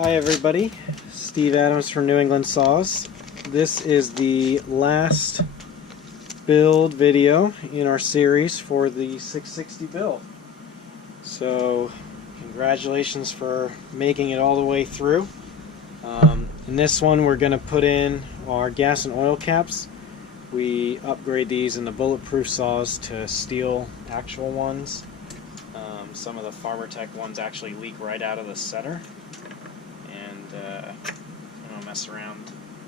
Hi everybody, Steve Adams from New England Saws. This is the last build video in our series for the 660 build. So congratulations for making it all the way through. In this one we're going to put in our gas and oil caps. We upgrade these in the bulletproof saws to steel actual ones. Some of the Farmertec ones actually leak right out of the center. I don't mess around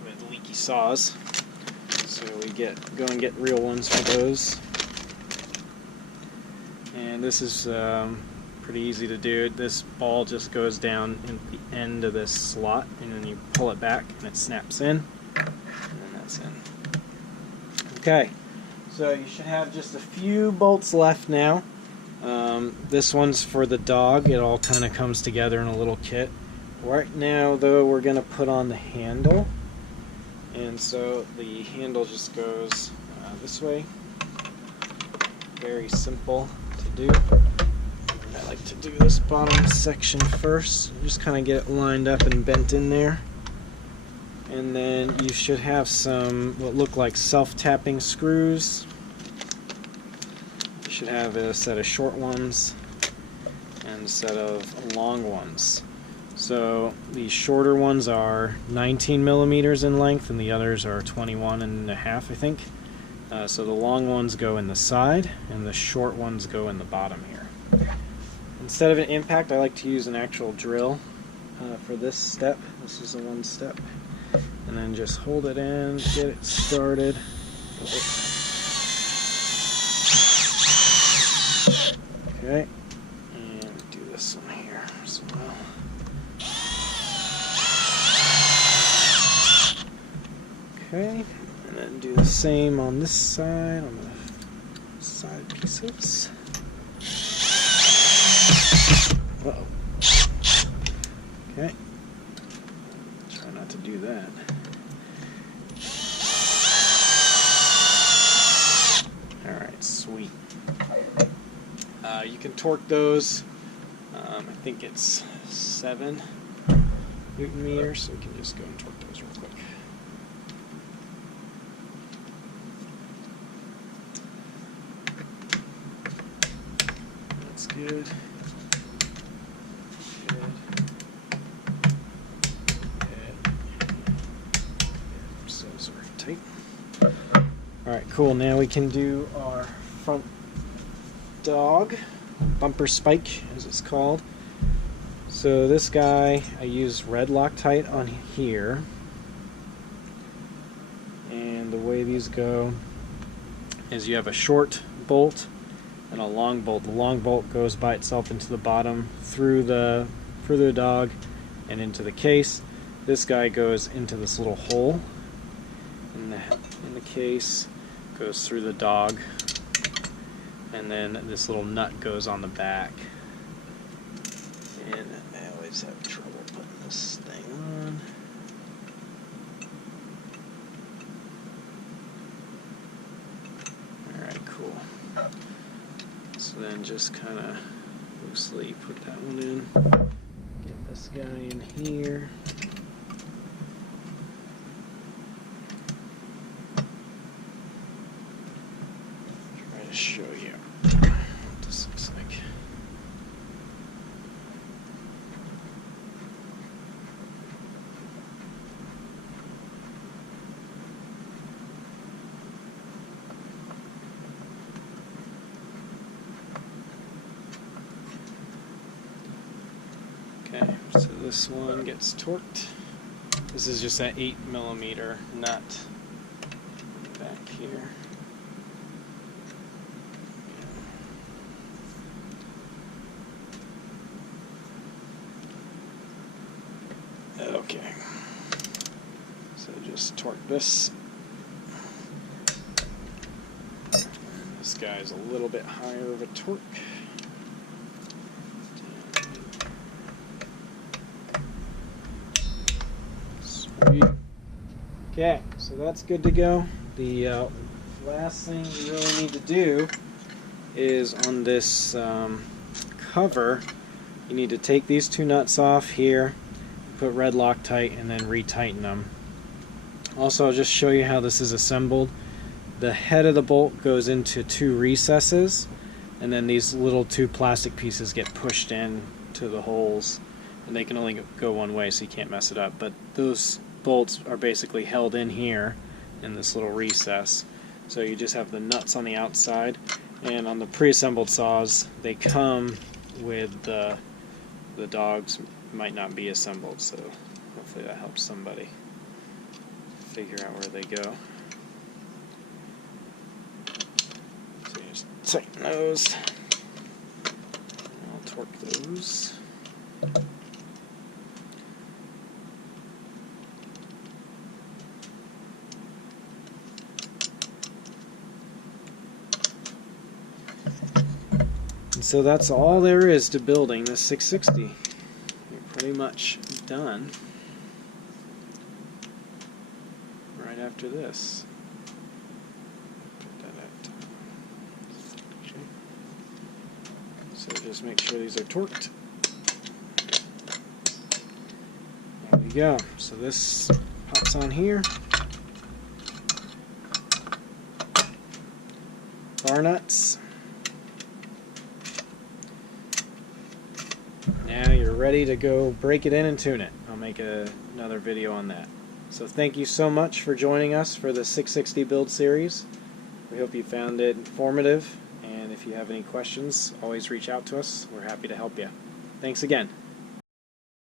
with leaky saws, so we go and get real ones for those. And this is pretty easy to do. This ball just goes down in the end of this slot, and then you pull it back and it snaps in, and then that's in. Okay, so you should have just a few bolts left now. This one's for the dog. It all kind of comes together in a little kit. Right now, though, we're going to put on the handle, and so the handle just goes this way. Very simple to do. I like to do this bottom section first. Just kind of get it lined up and bent in there. And then you should have some what look like self-tapping screws. You should have a set of short ones and a set of long ones. So the shorter ones are 19 millimeters in length and the others are 21.5, I think. So the long ones go in the side and the short ones go in the bottom here. Instead of an impact, I like to use an actual drill for this step. This is the one step. And then just hold it in, get it started. Okay, and do this one here as well. Okay, and then do the same on this side, on the side pieces. Uh-oh. Okay. Try not to do that. Alright, sweet. You can torque those. I think it's 7 Newton meters, so we can just go and torque those real quick. That's good. So sorry, tight. Alright, cool. Now we can do our front dog, bumper spike as it's called. So this guy, I use red Loctite on here. And the way these go is you have a short bolt and a long bolt. The long bolt goes by itself into the bottom through the dog and into the case. This guy goes into this little hole in the case, goes through the dog, and then this little nut goes on the back. And I always have trouble putting this thing on. Alright, cool. So then just kind of loosely put that one in. Get this guy in here. Try to show you what this looks like. Okay, so this one gets torqued. This is just an 8 millimeter nut back here. Okay, so just torque this. This guy's a little bit higher of a torque. Sweet. Okay, so that's good to go. The last thing you really need to do is on this cover, you need to take these two nuts off here, put red Loctite and then retighten them. Also, I'll just show you how this is assembled. The head of the bolt goes into two recesses, and then these little two plastic pieces get pushed in to the holes, and they can only go one way, so you can't mess it up. But those bolts are basically held in here in this little recess. So you just have the nuts on the outside, and on the pre-assembled saws, they come with the dogs might not be assembled, so hopefully that helps somebody figure out where they go. So you just tighten those. I'll torque those. And so that's all there is to building this 660. You're pretty much done right after this. Okay. So just make sure these are torqued. There we go. So this pops on here. Bar nuts. Now you're ready to go break it in and tune it. I'll make another video on that. So thank you so much for joining us for the 660 build series. We hope you found it informative, and if you have any questions, always reach out to us. We're happy to help you. Thanks again.